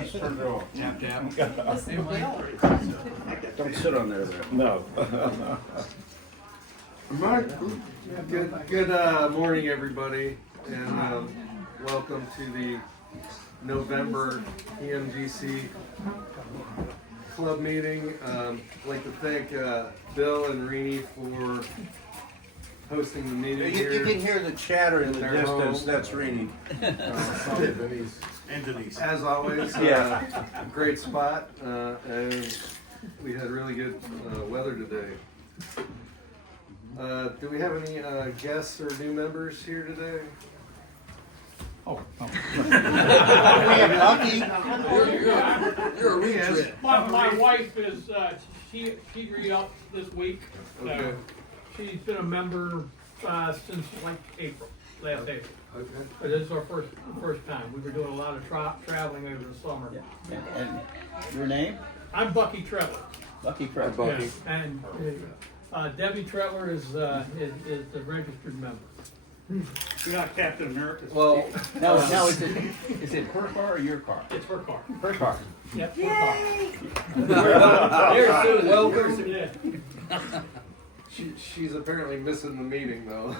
Let's turn it on. Tap, tap. Don't sit on there. No. Good morning, everybody, and welcome to the November tmgc club meeting. I'd like to thank Bill and Rini for hosting the meeting here. You can hear the chatter in the Their distance. home. That's Rini. And Denise. As always, Yeah. great spot, and we had really good weather today. Do we have any guests or new members here today? You're a retread. My wife is, she re-upped this week. Okay. She's been a member since like April, last April. Okay. But this is our first time. We were doing a lot of traveling over the summer. And your name? I'm Bucky Trevor. Lucky Fred. Bucky. Yes, and Debbie Trevor is the registered member. You're not Captain America. Well, Now is it her car or your car? It's her car. Her car. Yep, her There's Susan. welcome. car. Yeah. She's apparently missing the meeting though.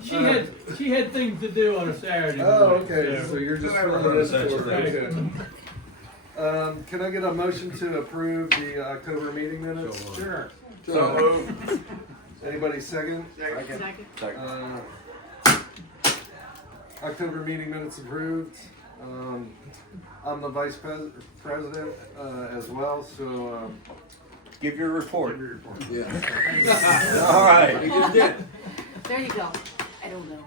She had things to do on a Saturday. Oh, morning, okay. So you're just filling in for her. Right. Okay. Can I get a motion to approve the October meeting minutes? Sure. So anybody second? Second. October meeting minutes approved. I'm the vice president as well, so Give your report. yeah. All right. There you go. I don't know.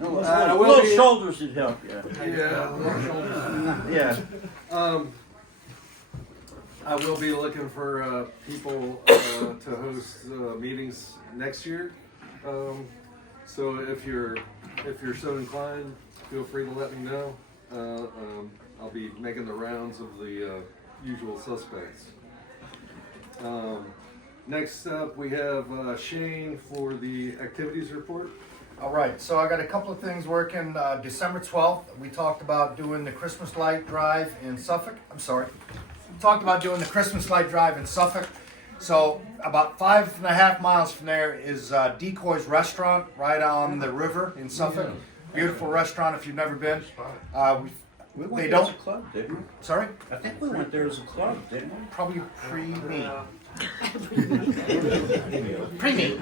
No, I a will little be- shoulders should help you. Yeah. Yeah. I will be looking for people to host meetings next year. So if you're so inclined, feel free to let me know. I'll be making the rounds of the usual suspects. Next up, we have Shane for the activities report. All right, so I got a couple of things working. December 12th, we talked about doing the Christmas light drive in Suffolk. We talked about doing the Christmas light drive in Suffolk. So about 5.5 miles from there is Decoy's Restaurant right on the river in Suffolk. Beautiful restaurant if you've never been. We went They there as don't- a club, didn't we? Sorry? I think we went there as a club, didn't we? Probably pre-me. Pre-me.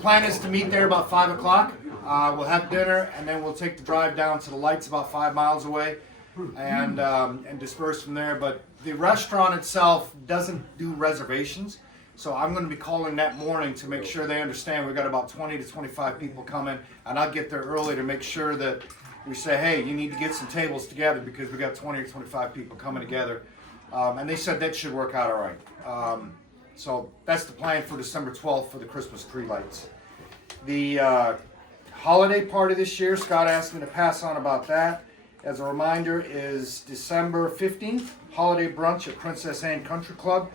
Plan is to meet there about 5 o'clock. We'll have dinner and then we'll take the drive down to the lights about 5 miles away and disperse from there. But the restaurant itself doesn't do reservations. So I'm going to be calling that morning to make sure they understand we've got about 20 to 25 people coming, and I'll get there early to make sure that we say, hey, you need to get some tables together because we got 20 or 25 people coming together. And they said that should work out all right. So that's the plan for December 12th for the Christmas tree lights. The holiday party this year, Scott asked me to pass on about that. As a reminder, is December 15th, holiday brunch at Princess Anne Country Club.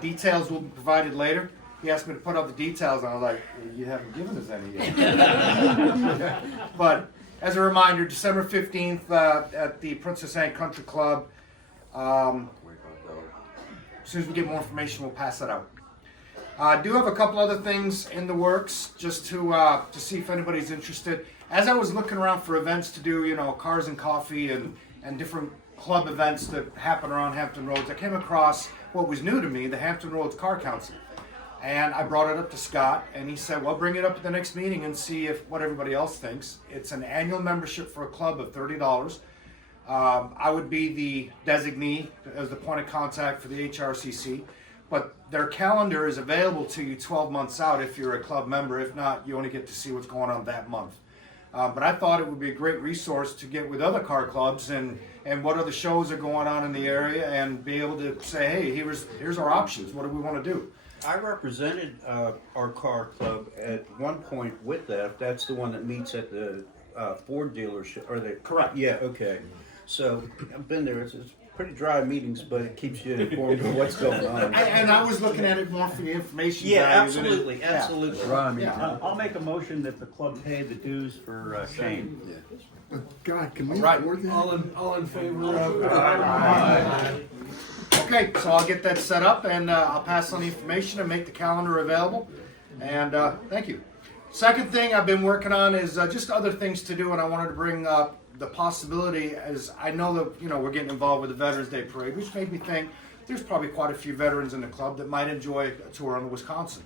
Details will be provided later. He asked me to put up the details, and I was like, you haven't given us any yet. But as a reminder, December 15th at the Princess Anne Country Club. As soon as we get more information, we'll pass that out. I do have a couple other things in the works just to see if anybody's interested. As I was looking around for events to do, cars and coffee and different club events that happen around Hampton Roads, I came across what was new to me, the Hampton Roads Car Council. And I brought it up to Scott, and he said, well, bring it up at the next meeting and see what everybody else thinks. It's an annual membership for a club of $30. I would be the designee as the point of contact for the HRCC, but their calendar is available to you 12 months out if you're a club member. If not, you only get to see what's going on that month. But I thought it would be a great resource to get with other car clubs and what other shows are going on in the area and be able to say, hey, here's our options. What do we want to do? I represented our car club at one point with that. That's the one that meets at the Ford dealership. Or the Correct. Yeah, okay. So I've been there. It's pretty dry meetings, but it keeps you informed of what's going on. And I was looking at it more for the information Yeah, value than it- absolutely, yeah. absolutely. Yeah. I'll make a motion that the club pay the dues for Shane. God, can we Right. afford that? All in favor of? Okay, so I'll get that set up and I'll pass on the information and make the calendar available. And thank you. Second thing I've been working on is just other things to do, and I wanted to bring up the possibility, as I know that we're getting involved with the Veterans Day Parade, which made me think there's probably quite a few veterans in the club that might enjoy a tour on Wisconsin.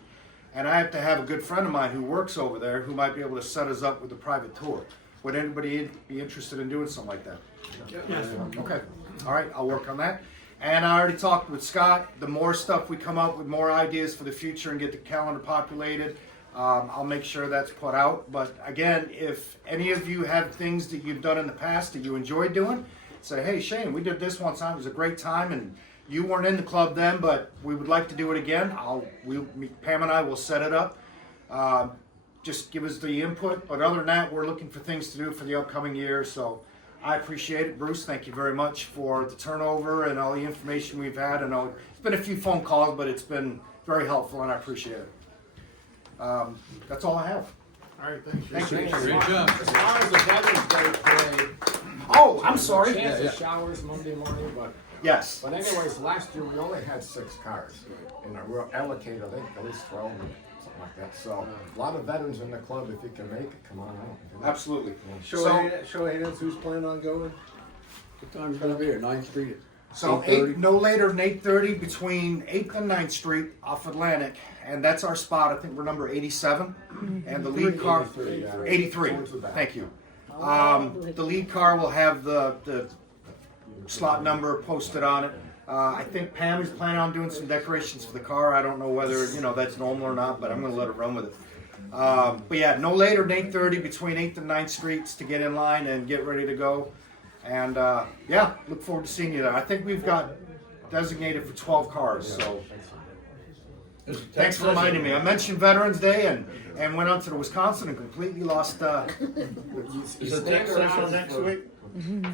And I have to have a good friend of mine who works over there who might be able to set us up with a private tour. Would anybody be interested in doing something like that? Yes. Okay, all right, I'll work on that. And I already talked with Scott. The more stuff we come up with, more ideas for the future and get the calendar populated, I'll make sure that's put out. But again, if any of you have things that you've done in the past that you enjoyed doing, say, hey, Shane, we did this one time. It was a great time, and you weren't in the club then, but we would like to do it again. Pam and I will set it up. Just give us the input. But other than that, we're looking for things to do for the upcoming year. So I appreciate it, Bruce. Thank you very much for the turnover and all the information we've had. I know it's been a few phone calls, but it's been very helpful, and I appreciate it. That's all I have. All right, thanks. Thank you. Great job. As far as the Veterans Day parade, Oh, I'm sorry. chance of showers Monday morning, Yes. but anyways, last year we only had 6 cars, and we were allocated, I think, at least 12 or something like that. So a lot of veterans in the club. If you can make it, come on out. Absolutely. Show of hands, who's planning on going? What time's it gonna be at 9th Street? So 8:30? no later than 8:30 between 8th and 9th Street off Atlantic, and that's our spot. I think we're number 87, and the lead car 83. Towards the back. Thank you. The lead car will have the slot number posted on it. I think Pam is planning on doing some decorations for the car. I don't know whether that's normal or not, but I'm going to let her run with it. But yeah, no later than 8:30 between 8th and 9th Streets to get in line and get ready to go. And yeah, look forward to seeing you there. I think we've got designated for 12 cars. So thanks for reminding me. I mentioned Veterans Day and went on to the Wisconsin and completely lost. Is the tech session next week?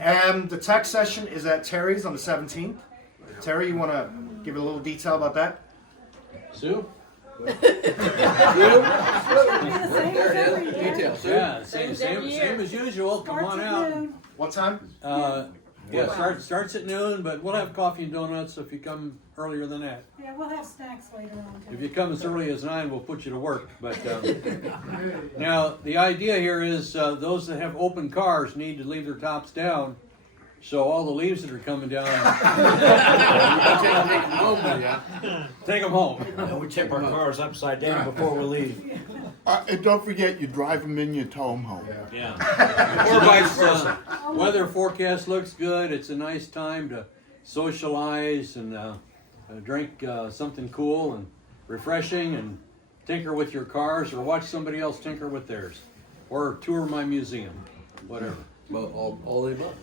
And the tech session is at Terry's on the 17th. Terry, you want to give a little detail about that? Sue? There it is, details. Yeah, same as usual. Come on out. What time? Yeah, starts at noon, but we'll have coffee and donuts if you come earlier than that. Yeah, we'll have snacks later on too. If you come as early as 9, we'll put you to work. But now the idea here is those that have open cars need to leave their tops down. So all the leaves that are coming down, Take them home with you. take them home. We tip our cars upside down before we leave. And don't forget, you drive them in, you tow them home. Yeah. Or vice versa. Weather forecast looks good. It's a nice time to socialize and drink something cool and refreshing and tinker with your cars or watch somebody else tinker with theirs or tour my museum, whatever. Well, all the above.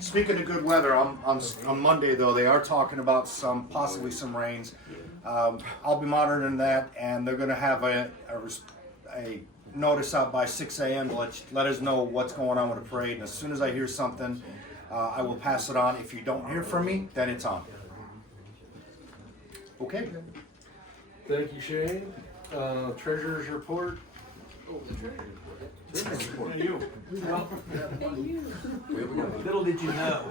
Speaking of good weather, on Monday though, they are talking about possibly some rains. I'll be monitoring that, and they're going to have a notice out by 6 a.m. to let us know what's going on with the parade. And as soon as I hear something, I will pass it on. If you don't hear from me, then it's on. Okay. Thank you, Shane. Treasurer's report. Little did you know,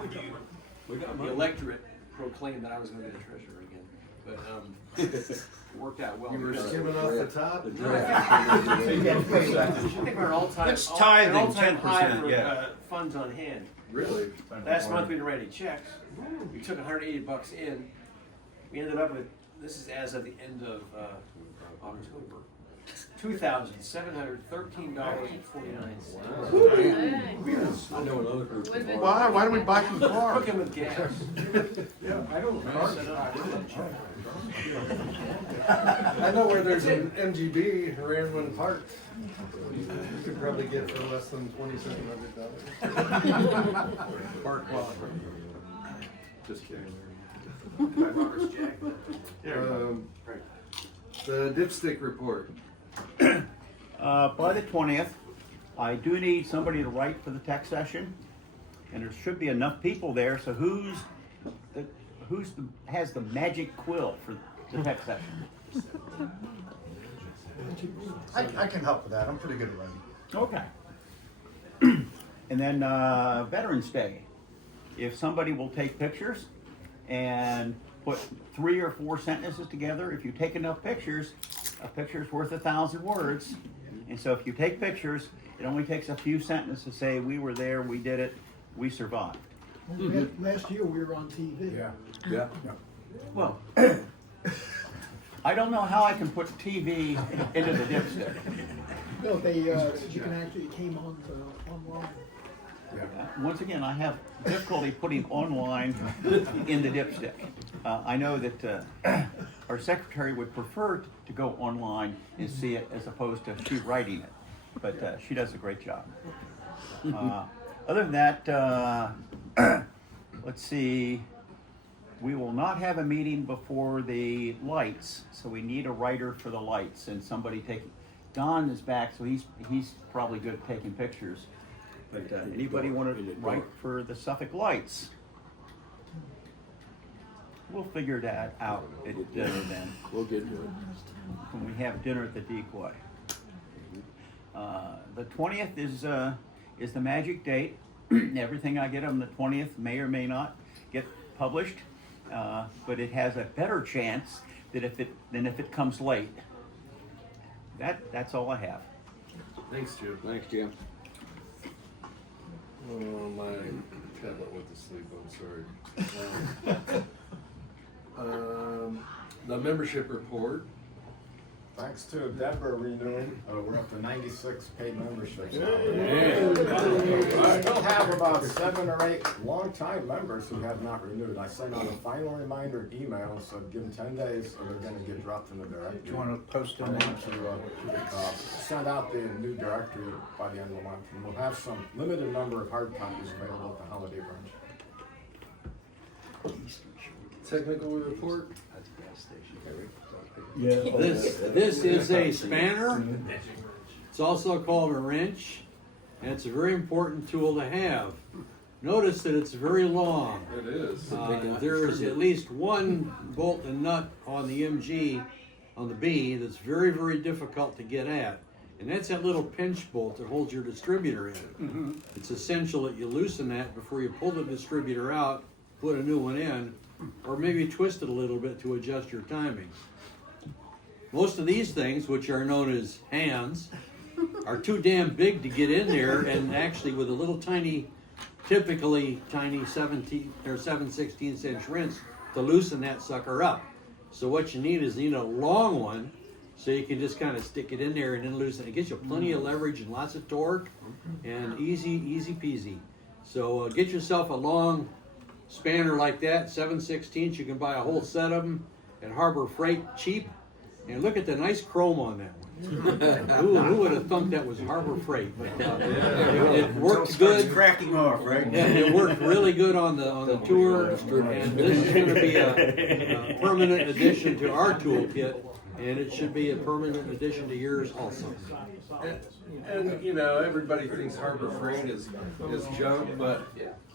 the electorate proclaimed that I was going to be the treasurer again, but it worked out well. You were skimming off the top. I think we're all-time. It's tithing, all-time 10%, high for, yeah. funds on hand. Really? Last month we didn't write any checks. We took $180 in. We ended up with, this is as of the end of October, $2,713.49. I know another group. Why don't we buy some cars? Cooking with gas. I know where there's an MGB around one parked. You could probably get for less than $2,700. Park quality. Just kidding. The dipstick report. By the 20th, I do need somebody to write for the tech session, and there should be enough people there. So who's has the magic quill for the tech session? I can help with that. I'm pretty good at writing. Okay. And then Veterans Day. If somebody will take pictures and put 3 or 4 sentences together, if you take enough pictures, a picture's worth 1,000 words. And so if you take pictures, it only takes a few sentences to say, we were there, we did it, we survived. Last year we were on TV. Yeah. Well, I don't know how I can put TV into the dipstick. No, they, you can actually, it came on online. Once again, I have difficulty putting online in the dipstick. I know that our secretary would prefer to go online and see it as opposed to she writing it, but she does a great job. Other than that, let's see, we will not have a meeting before the lights, so we need a writer for the lights and somebody taking. Don is back, so he's probably good at taking pictures. But anybody want to write for the Suffolk lights? We'll figure that out at dinner then. We'll get to it. When we have dinner at the Decoy. The 20th is the magic date. Everything I get on the 20th may or may not get published, but it has a better chance than if it comes late. That's all I have. Thanks, Jim. Thanks, Jim. Oh, my tablet went to sleep, I'm sorry. The membership report. Thanks to Deborah renewing, we're up to 96 paid memberships now. I still have about 7 or 8 longtime members who have not renewed. I sent out a final reminder email, so give them 10 days or they're gonna get dropped from the directory. Do you want to post I on want that? to send out the new directory by the end of the month, and we'll have some limited number of hard copies available at the holiday branch. Technical report. This is a spanner. It's also called a wrench, and it's a very important tool to have. Notice that it's very long. It is. There is at least one bolt and nut on the MG, on the B, that's very, very difficult to get at. And that's that little pinch bolt that holds your distributor in. It's essential that you loosen that before you pull the distributor out, put a new one in, or maybe twist it a little bit to adjust your timing. Most of these things, which are known as hands, are too damn big to get in there, and actually with a little tiny, typically tiny 17 or 7/16 inch wrench to loosen that sucker up. So what you need is a long one, so you can just kind of stick it in there and then loosen it. It gives you plenty of leverage and lots of torque, and easy peasy. So get yourself a long spanner like that, 7/16. You can buy a whole set of them at Harbor Freight cheap. And look at the nice chrome on that one. Who would have thunk that was Harbor Freight? But it worked good. Cracking off, right? Yeah, it worked really good on the tour. And this is going to be a permanent addition to our toolkit, and it should be a permanent addition to yours also. And you know, everybody thinks Harbor Freight is junk, but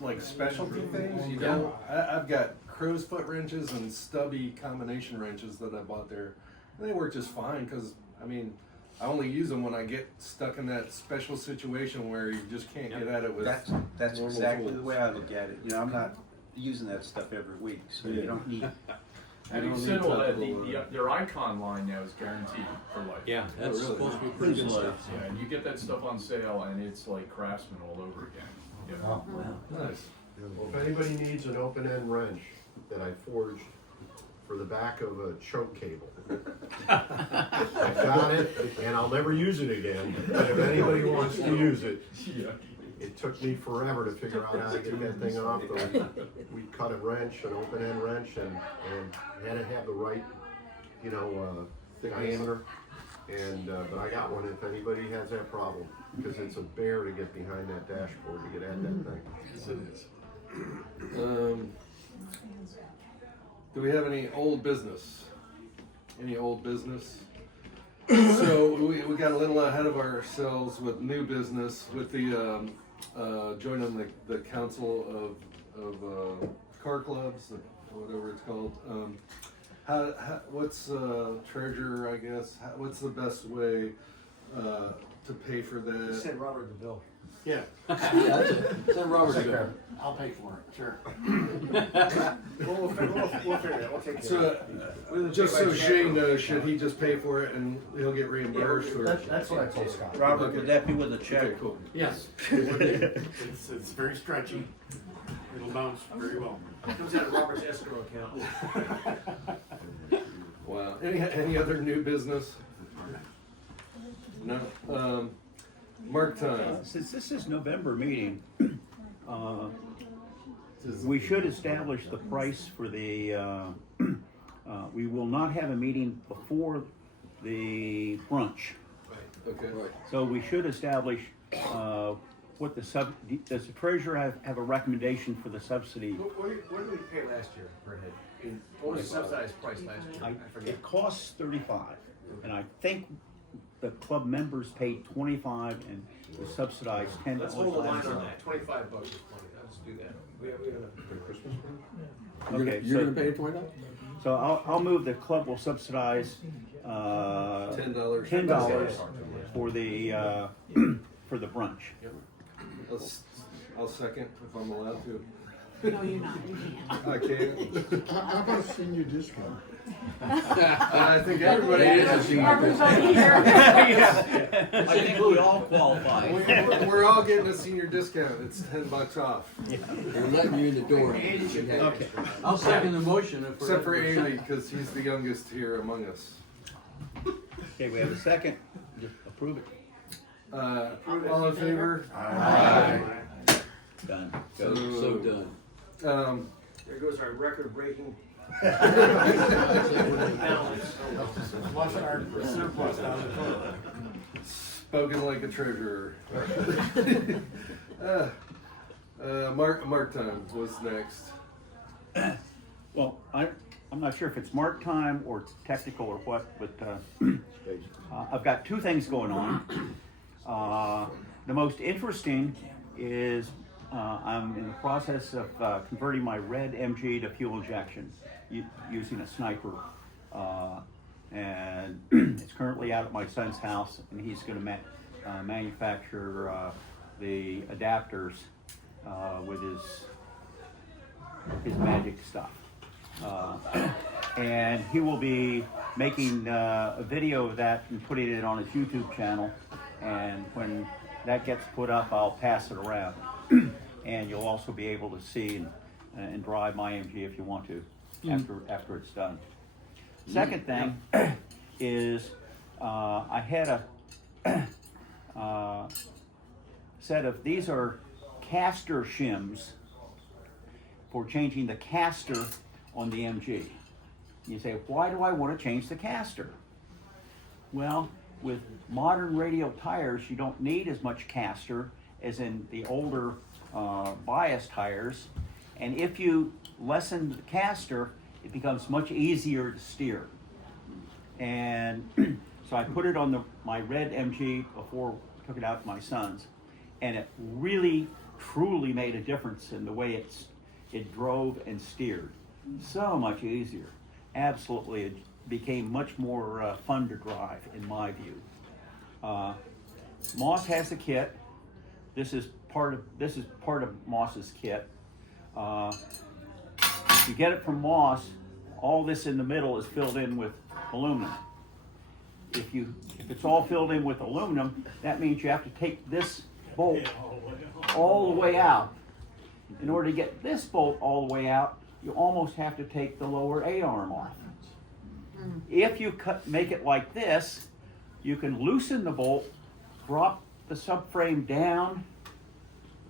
like specialty things, you know, I've got crow's foot wrenches and stubby combination wrenches that I bought there. They work just fine because, I mean, I only use them when I get stuck in that special situation where you just can't get at it with. That's normal exactly tools. the way I look at it. You know, I'm not using that stuff every week, so you don't need. Having said all that, their icon line now is guaranteed for life. Yeah, that's supposed to be pretty good stuff. Yeah, and you get that stuff on sale, and it's like Craftsman all over again. You know? Nice. Well, if anybody needs an open-end wrench that I forged for the back of a choke cable, I got it, and I'll never use it again. But if anybody wants to use it, it took me forever to figure out how to get that thing off. We cut a wrench, an open-end wrench, and had to have the right, diameter. And but I got one if anybody has that problem, because it's a bear to get behind that dashboard to get at that thing. Yes, it is. Do we have any old business? Any old business? So we got a little ahead of ourselves with new business with the joining the council of car clubs, or whatever it's called. What's treasurer? I guess. What's the best way to pay for that? Send Robert the bill. Yeah. Send Robert a bill. I'll pay for it. Sure. We'll figure it out. We'll take care So, of it. just so Shane knows, should he just pay for it and he'll get reimbursed? Or? That's what I told Scott. Robert, would that be with a check? Okay, cool. Yes. It's very stretchy. It'll bounce very well. Comes out of Robert's escrow account. Wow. Any other new business? No. Mark time. Since this is November meeting, we should establish the price for the, we will not have a meeting before the brunch. Okay. So we should establish what does the treasurer have a recommendation for the subsidy? What did we pay last year per head? What was the subsidized price last year? I forget. It costs 35, and I think the club members paid 25 and we subsidized $10. Let's hold the line on that. $25 is plenty. Let's do that. We have a Okay, You're so, gonna pay $20? so I'll move the club will subsidize $10 for the for the brunch. I'll second if I'm allowed to. No, you're not. You can't. I can't. How about a senior discount? I think everybody is a senior. Everybody here. I think we all qualify. We're all getting a senior discount. It's $10 off. They're letting you in the door. Okay. I'll second the motion. Except for Ailey, because he's the youngest here among us. Okay, we have a second. Just approve it. All in favor? Aye. Done. So done. There goes our record-breaking. Flushing our surplus down the toilet. Spoken like a treasurer. Mark time. What's next? Well, I'm not sure if it's mark time or technical or what, but I've got two things going on. The most interesting is I'm in the process of converting my red MG to fuel injection using a sniper. And it's currently out at my son's house, and he's going to manufacture the adapters with his magic stuff. And he will be making a video of that and putting it on his YouTube channel. And when that gets put up, I'll pass it around. And you'll also be able to see and drive my MG if you want to after it's done. Second thing is I had a set of, these are caster shims for changing the caster on the MG. You say, why do I want to change the caster? Well, with modern radial tires, you don't need as much caster as in the older bias tires. And if you lessen the caster, it becomes much easier to steer. And so I put it on my red MG before I took it out to my son's, and it really, truly made a difference in the way it drove and steered. So much easier. Absolutely, it became much more fun to drive, in my view. Moss has a kit. This is part of Moss's kit. If you get it from Moss, all this in the middle is filled in with aluminum. If it's all filled in with aluminum, that means you have to take this bolt all the way out. In order to get this bolt all the way out, you almost have to take the lower A-arm off. If you make it like this, you can loosen the bolt, drop the subframe down,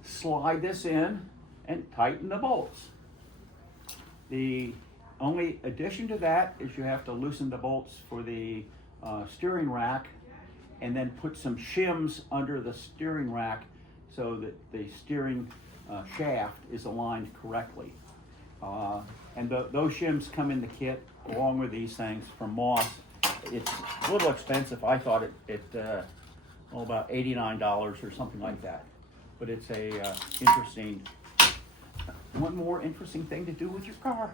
slide this in, and tighten the bolts. The only addition to that is you have to loosen the bolts for the steering rack and then put some shims under the steering rack so that the steering shaft is aligned correctly. And those shims come in the kit along with these things from Moss. It's a little expensive. I thought it about $89 or something like that. But it's a interesting one more interesting thing to do with your car.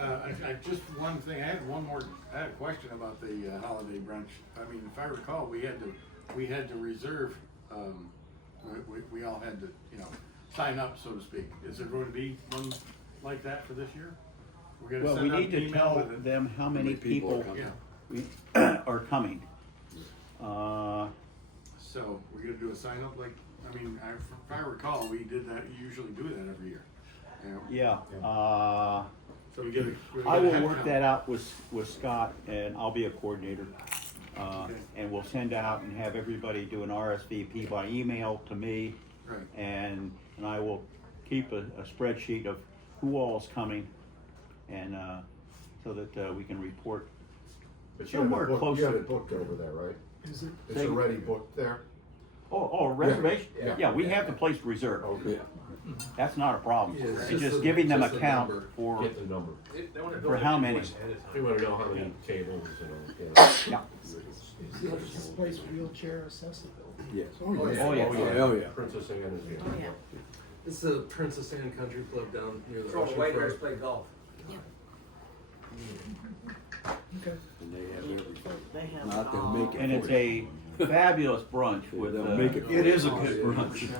I just one thing, I had a question about the holiday brunch. I mean, if I recall, we had to reserve, we all had to, sign up, so to speak. Is there going to be one like that for this year? We're gonna Well, send we out need an to email tell with it. them how many people are coming. So we're gonna do a sign up like, if I recall, we did that, we usually do that every year. Yeah. So we get I will work that out with Scott, and I'll be a coordinator. Okay. And we'll send out and have everybody do an RSVP by email to me. Right. And I will keep a spreadsheet of who all's coming, and so that we can report But you have somewhere it booked, close you have to. it booked over there, right? Is it? It's already booked there? Oh, reservation? Yeah. Yeah, we have the place reserved. Okay. That's not a problem. Yeah, it's It's just just a- giving them just a account number. for, Get the number. for how many. We wanna know how many tables and, Yeah. Is this place wheelchair accessible? Yes. Oh, yeah. Oh, yeah. Princess Anne is here. Oh, yeah. It's the Princess Anne Country Club down near the Throw ocean away, front. play golf. Okay. And they have everything. They have Not to all- make it And it's for you. a fabulous brunch with. They'll make it. It is a good brunch.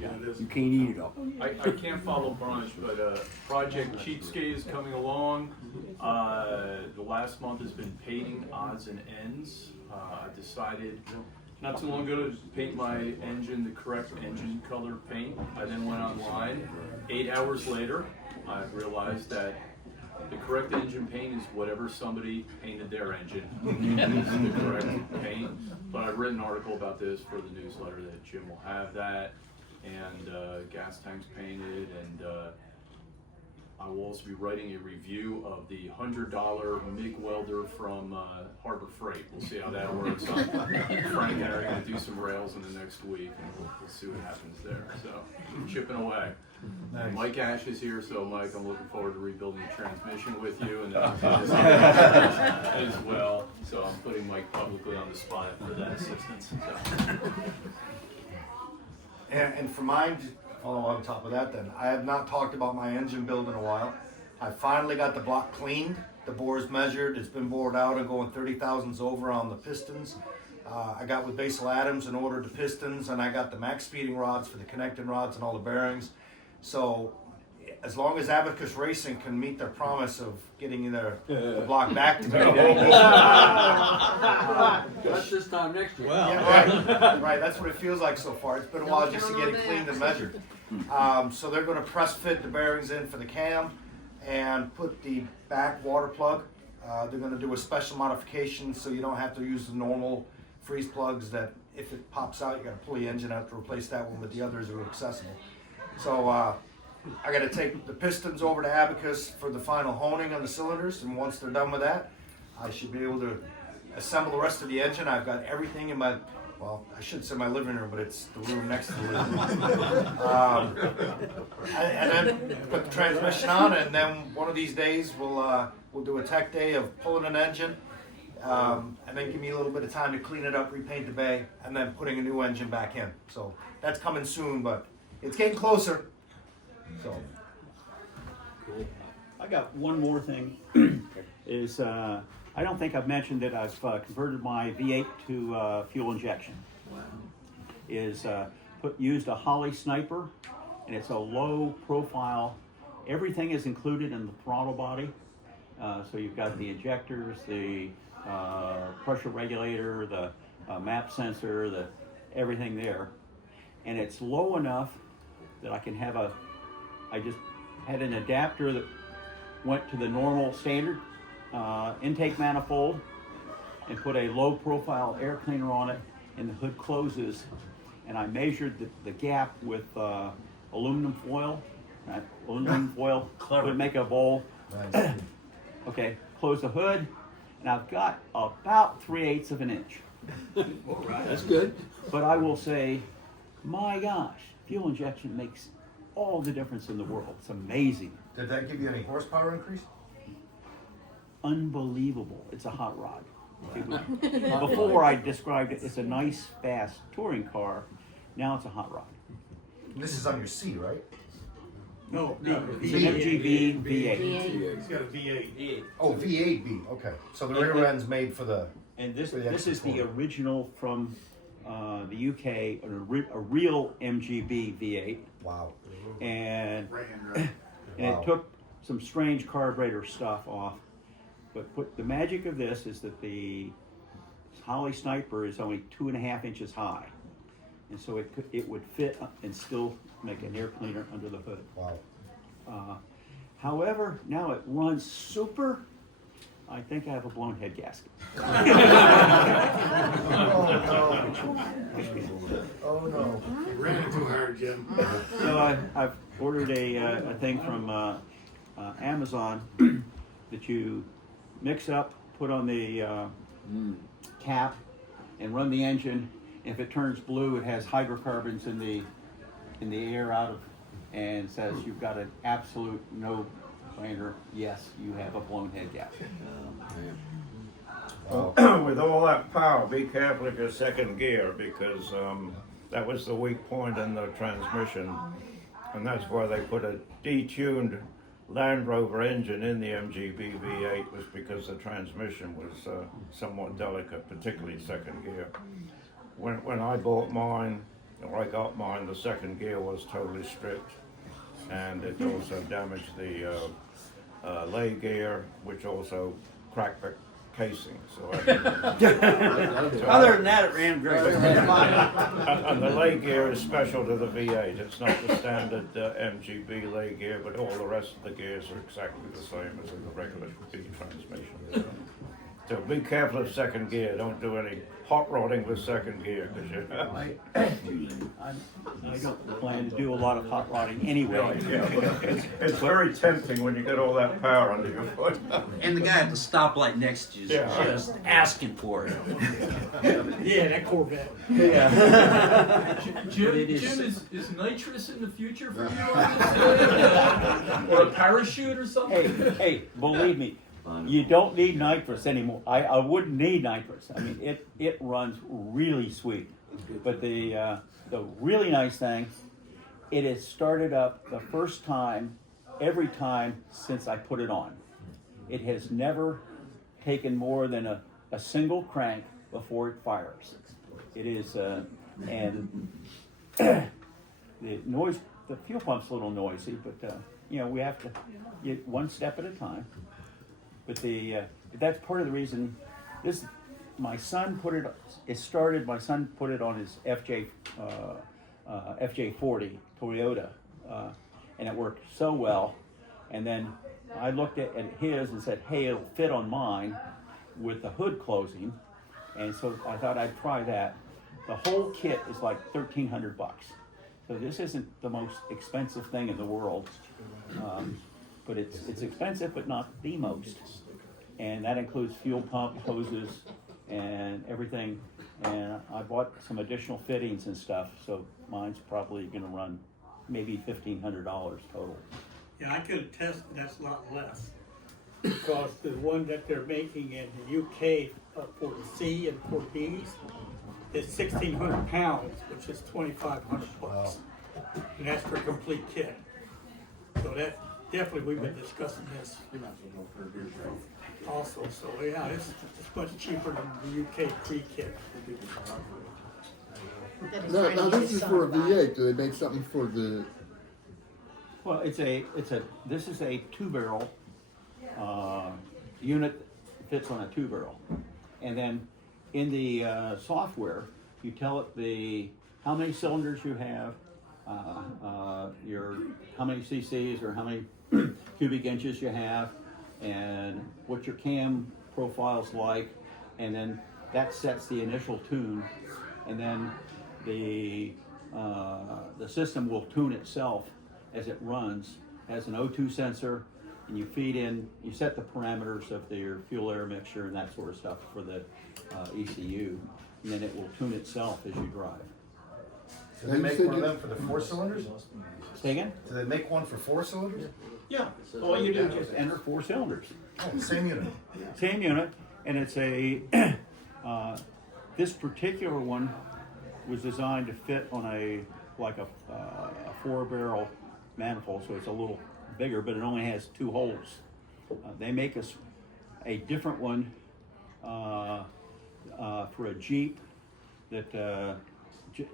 Yeah. You can't eat it all. I can't follow brunch, but Project Cheapskate is coming along. The last month has been painting odds and ends. I decided not too long ago to paint my engine the correct engine color paint. I then went online. 8 hours later, I realized that the correct engine paint is whatever somebody painted their engine. It's the correct paint. But I've written an article about this for the newsletter that Jim will have that. And gas tanks painted, and I will also be writing a review of the $100 MIG welder from Harbor Freight. We'll see how that works. Frank and I are going to do some rails in the next week, and we'll see what happens there. So, chipping away. Nice. Mike Ash is here, so Mike, I'm looking forward to rebuilding the transmission with you, and as well. So I'm putting Mike publicly on the spot for that assistance. So. And for mine, just follow on top of that then, I have not talked about my engine build in a while. I finally got the block cleaned, the bores measured, it's been bored out and going 30 thousandths over on the pistons. I got with Basil Adams and ordered the pistons, and I got the max speeding rods for the connecting rods and all the bearings. So as long as Abacus Racing can meet their promise of getting the block back to me. That's this time next year. Yeah, right, that's what it feels like so far. It's been a while just to get it cleaned and measured. So they're gonna press fit the bearings in for the cam and put the back water plug. They're gonna do a special modification so you don't have to use the normal freeze plugs that if it pops out, you gotta pull the engine out to replace that one, but the others are accessible. So I gotta take the pistons over to Abacus for the final honing on the cylinders, and once they're done with that, I should be able to assemble the rest of the engine. I've got everything in my, well, I should say my living room, but it's the room next to the living room. And then put the transmission on, and then one of these days we'll do a tech day of pulling an engine, and then give me a little bit of time to clean it up, repaint the bay, and then putting a new engine back in. So that's coming soon, but it's getting closer. So. Cool. I got one more thing. Is I don't think I've mentioned that I've converted my V8 to fuel injection. Wow. Is used a Holly Sniper, and it's a low profile. Everything is included in the throttle body. So you've got the injectors, the pressure regulator, the map sensor, everything there, and it's low enough that I can have I just had an adapter that went to the normal standard intake manifold and put a low profile air cleaner on it, and the hood closes, and I measured the gap with aluminum foil. Aluminum foil would make a bowl. Nice. Okay, close the hood, and I've got about 3/8 of an inch. All right. That's good. But I will say, my gosh, fuel injection makes all the difference in the world. It's amazing. Did that give you any horsepower increase? Unbelievable. It's a hot rod. Before I described it as a nice, fast touring car. Now it's a hot rod. This is on your C, right? No, It's an MGB V8. He's got a V8. Oh, V8B, okay. So the rear end's made for the, And this For the this is the extra original from the UK, a real MGB V8, wow. and Right. it took some strange carburetor stuff off. But the magic of this is that the Holly Sniper is only 2.5 inches high, and so it would fit and still make an air cleaner under the hood. Wow. However, now it runs super. I think I have a blown head gasket. Oh no. You ran it too hard, Jim. So I've ordered a thing from Amazon that you mix up, put on the cap, and run the engine. If it turns blue, it has hydrocarbons in the air out of, and says you've got an absolute no-brainer. Yes, you have a blown head gasket. With all that power, be careful of your second gear, because that was the weak point in the transmission, and that's why they put a detuned Land Rover engine in the MGB V8, was because the transmission was somewhat delicate, particularly second gear. When I bought mine, or I got mine, the second gear was totally stripped, and it also damaged the lay gear, which also cracked the casing. So Other than that, it ran great. and the lay gear is special to the V8. It's not the standard MGB lay gear, but all the rest of the gears are exactly the same as in the regular V transmission. So be careful of second gear. Don't do any hot rodding with second gear, because you I don't plan to do a lot of hot rodding anyway. it's very tempting when you get all that power under your foot. And the guy at the stoplight next to you is just asking for it. Yeah, that Corvette. Jim, is nitrous in the future for you on this thing? Or a parachute or something? Hey, believe me, you don't need nitrous anymore. I wouldn't need nitrous. I mean, it runs really sweet. But the really nice thing, it has started up the first time, every time since I put it on. It has never taken more than a single crank before it fires. It is, and the noise, the fuel pump's a little noisy, but we have to get one step at a time. But that's part of the reason. My son put it. It started. My son put it on his FJ40 Toyota, and it worked so well. And then I looked at his and said, "Hey, it'll fit on mine with the hood closing." And so I thought I'd try that. The whole kit is like $1,300. So this isn't the most expensive thing in the world. But it's expensive, but not the most. And that includes fuel pump, hoses, and everything. And I bought some additional fittings and stuff, so mine's probably going to run maybe $1,500 total. Yeah, I could attest that that's a lot less, because the one that they're making in the UK for the C and for Bs is 1,600 pounds, which is $2,500. And that's for a complete kit. So that definitely, we've been discussing this also. So yeah, it's much cheaper than the UK pre-kit. Now this is for a V8. Do they make something for the? Well, this is a 2-barrel unit, fits on a 2-barrel, and then in the software you tell it how many cylinders you have, how many cc's or how many cubic inches you have, and what your cam profile's like, and then that sets the initial tune, and then the system will tune itself as it runs. It has an O2 sensor, and you feed in, you set the parameters of your fuel air mixture and that sort of stuff for the ECU, and then it will tune itself as you drive. Do they make one of them for the 4 cylinders? Say again? Do they make one for 4 cylinders? Yeah. All you do is just enter 4 cylinders. Oh, same unit. Same unit, and it's this particular one was designed to fit on a 4-barrel manifold, so it's a little bigger, but it only has 2 holes. They make us a different one for a Jeep that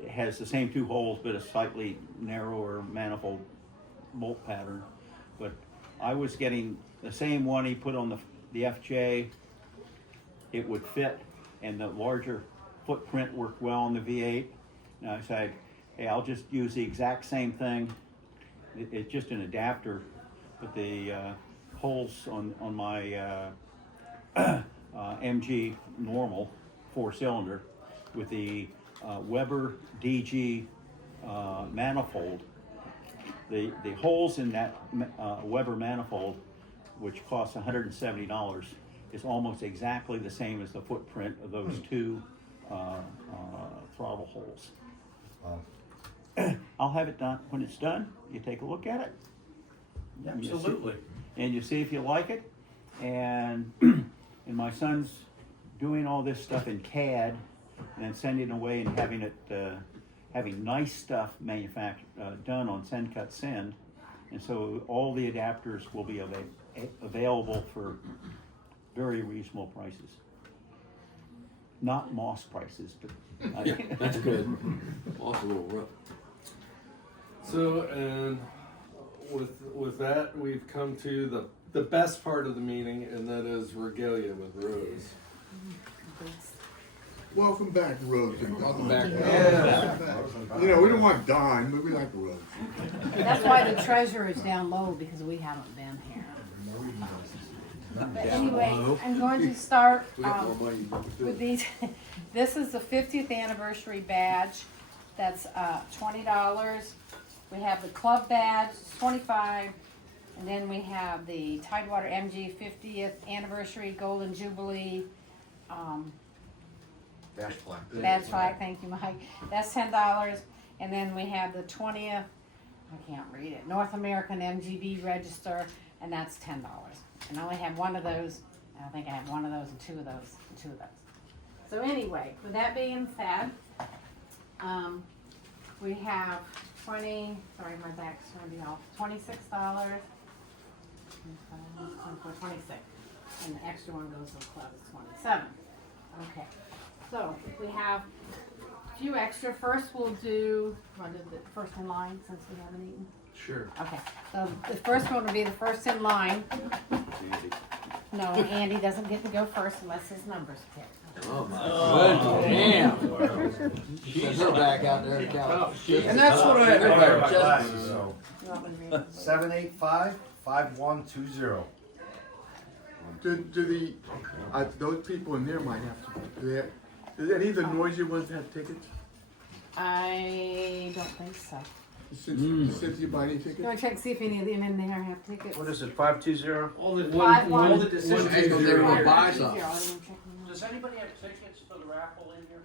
has the same 2 holes, but a slightly narrower manifold bolt pattern. But I was getting the same one he put on the FJ. It would fit, and the larger footprint worked well on the V8. And I said, hey, I'll just use the exact same thing. It's just an adapter, but the holes on my MG normal 4-cylinder with the Weber DG manifold. The holes in that Weber manifold, which costs $170, is almost exactly the same as the footprint of those 2 throttle holes. I'll have it done. When it's done, you take a look at it. Absolutely. And you see if you like it. And and my son's doing all this stuff in CAD and then sending it away and having it having nice stuff manufactured done on Send Cut Send. And so all the adapters will be available for very reasonable prices. Not Moss prices, but Yeah, that's good. Moss a little rough. So, and with that, we've come to the best part of the meeting, and that is regalia with Rose. Welcome back, Rose. Welcome back. Yeah. You know, we don't want Don, but we like Rose. That's why the treasurer is down low, because we haven't been here. But anyway, I'm going to start with these. This is the 50th anniversary badge. That's $20. We have the club badge, $25. And then we have the Tidewater MG 50th anniversary Golden Jubilee Dash flag. badge flag. Thank you, Mike. That's $10. And then we have the 20th, I can't read it, North American MGB Register, and that's $10. And I only have one of those. I think I have one of those and 2 of those and 2 of those. So anyway, with that being said, we have sorry, my back's going to be off, $26, 26, and the extra one goes to the club, it's 27. Okay, so we have a few extra. First we'll do, want to do the first in line since we haven't eaten? Sure. Okay, so the first one will be the first in line. No, Andy doesn't get to go first unless his number's picked. Oh my damn. She's her back out there to count. And that's what I my glasses, so. You want me to read it? 785-5120. Do the those people in there might have to? Do any of the noisy ones have tickets? I don't think so. Since you buy any tickets? You want to check to see if any of them in there have tickets? What is it, 520? All the One decisions. Hey, go there and buy Zero, some. I didn't check them out. Does anybody have tickets for the raffle in here?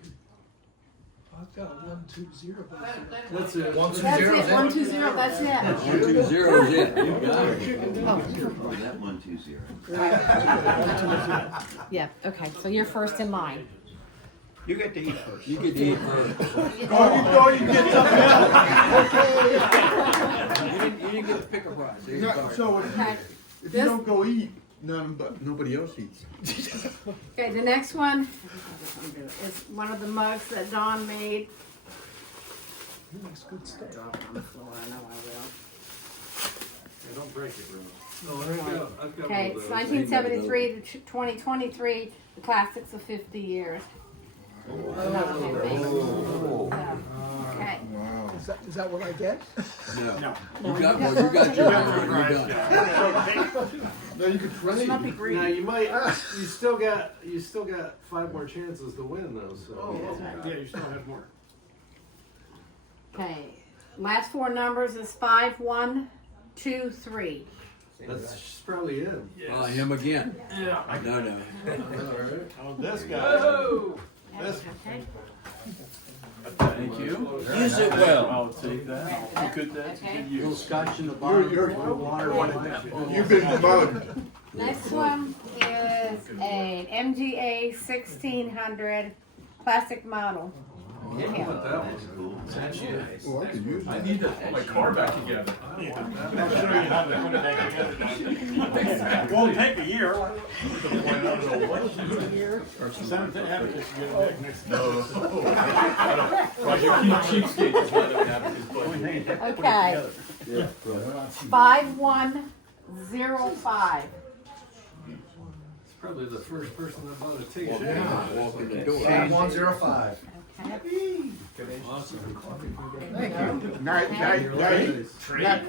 I've got 120. That's it. That's it, 120, that's it. 120 is it. You got it. that 120. Yeah, okay, so you're first in line. You get to eat first. You get to eat first. You get You didn't get to pick a prize. There you go. So Okay. if you don't go eat, nobody else eats. Okay, the next one is one of the mugs that Dawn made. That's good stuff. Drop it on the floor, I know I will. Yeah, don't break it, Rose. I've got Okay, one of it's those. 1973 to 2023, the classics of 50 years. Okay. Is that what I get? No. You got one. You got your one. You're done. No, you could trade. Not be greedy. Now you might, you still got 5 more chances to win though, so. Yeah, you still have more. Okay, last 4 numbers is 5123. That's probably him. Him again. Yeah. No. Alright. Oh, this guy. Oh! This. Okay. Thank you. Use it well. I'll take that. I'll put that to Okay. good Little use. scotch in the bottom. You've been mugged. Next one is a MGA 1600 plastic model. Yeah, you want that one. That's nice. Well, I could use I that. need to put my car back together. I'll show you how to put it back together. Won't take a year. Something happens, you get it back next. No. Project Cheapskate is why that happened. Okay. 5105. It's probably the first person that bought a ticket. Walk in the door. 5105. Okay. Awesome. Thank you. Nice.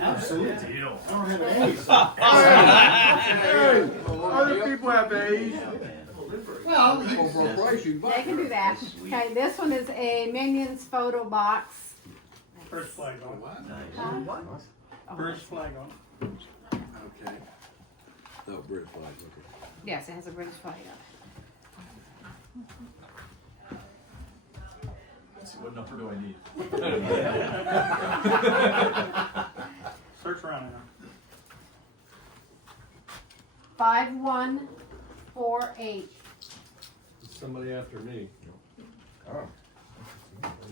Absolute deal. I don't have A's. Hey, other people have A's. Well, Overall price, you can buy They can do that. Okay, this one is a Minions photo box. First flag on Huh? it. First flag on it. Okay. Oh, Brit flag, okay. Yes, it has a British flag on it. Let's see, what number do I need? Search around now. 5148. Somebody after me.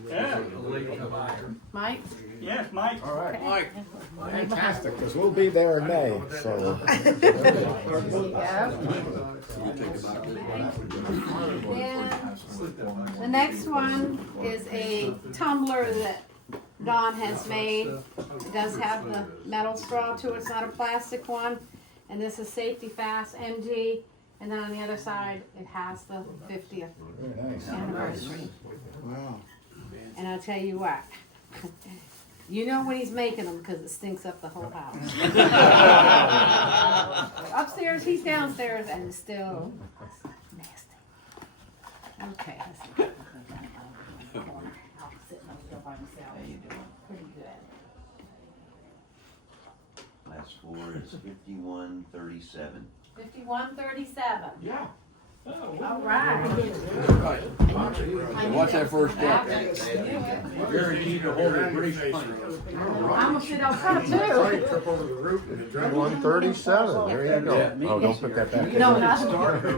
Yeah. A late buyer. Mike? Yes, Mike. All right. Mike. Fantastic, because we'll be there in May, so. There you go. And the next one is a tumbler that Don has made. It does have the metal straw to it. It's not a plastic one. And this is Safety Fast MG. And then on the other side, it has the 50th Very nice. anniversary. Wow. And I'll tell you what, you know when he's making them because it stinks up the whole house. Upstairs, he's downstairs, and it's still nasty. Okay. Let's see. I'll sit up by myself. Pretty good. Last four is 5137. 5137. Yeah. All right. Watch that first step. Guaranteed to hold a British pint. I'm gonna sit up front too. Trip over the roof and it drives. 137, there you go. Oh, don't put that back in. No, not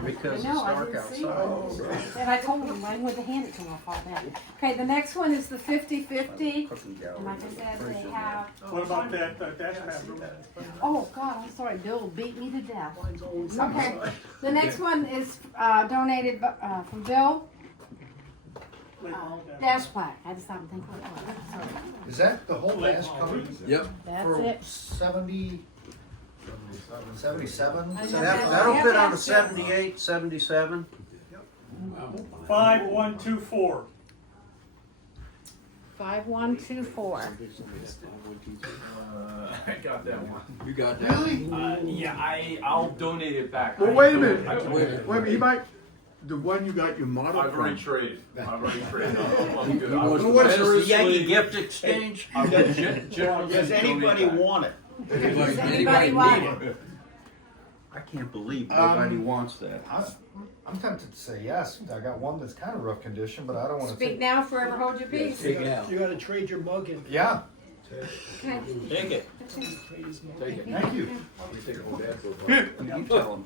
Because No, it's I dark didn't see outside. it. And I told him I went to hand it to him, I'll fall down. Okay, the next one is the 50/50. And like I said, they have. What about that dash pad? Oh God, I'm sorry. Bill beat me to death. Okay, the next one is donated from Bill. Dash plaque. I just haven't think what it was. Sorry. is that the whole dash covered? Yep. That's For it. 77? I So know that'll that's- fit on a that's it. 78, 77. 5124. 5124. I got that one. You got that? Really? Yeah, I'll donate it back. Well, wait a minute. I can- Wait a Wait a minute, he might, the one you got your model I've already from. traded. I'm good. He wants What is to- the Yankee gift exchange? Does anybody want it? Does anybody want it? I can't believe nobody wants that. I'm tempted to say yes. I got one that's kind of rough condition, but I don't want to Speak take. now, forever hold your peace. Take it out. You gotta trade your mug in. Yeah, Okay. Take it. thank you. You tell him.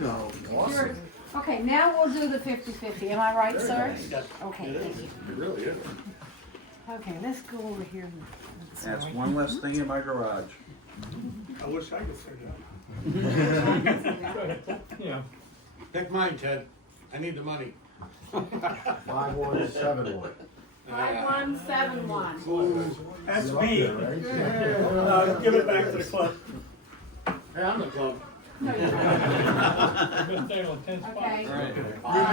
No, You're- Okay, now we'll do the 50/50. Am I right, sir? Okay, thank you. It really is. Okay, let's go over here. That's one less thing in my garage. I wish I could say that. Yeah. Pick mine, Ted. I need the money. 5171. 5171. That's me. Give it back to the club. Hey, I'm the club. No, you're not. Been staying on 10 spots. Okay. Right. You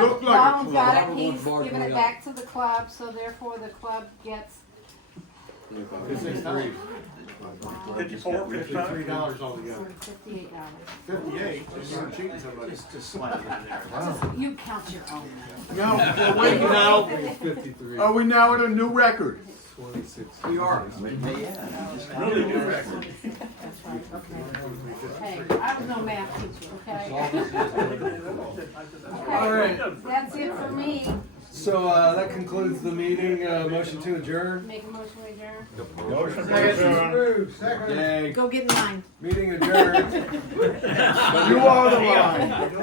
look like a Don's got club. it. He's giving it back to the club, so therefore the club gets. $53. 54, $53 altogether. $58. 58. You're cheating somebody. You count your own. No, well, wait now. 53. Are we now at a new record? 26. We are. Really new record. That's right, okay. Hey, I was no math teacher, okay? All right. That's it for me. So that concludes the meeting. Motion to adjourn. Make a motion to adjourn. Motion to adjourn. Yay. Go get in line. Meeting adjourned. You are the line.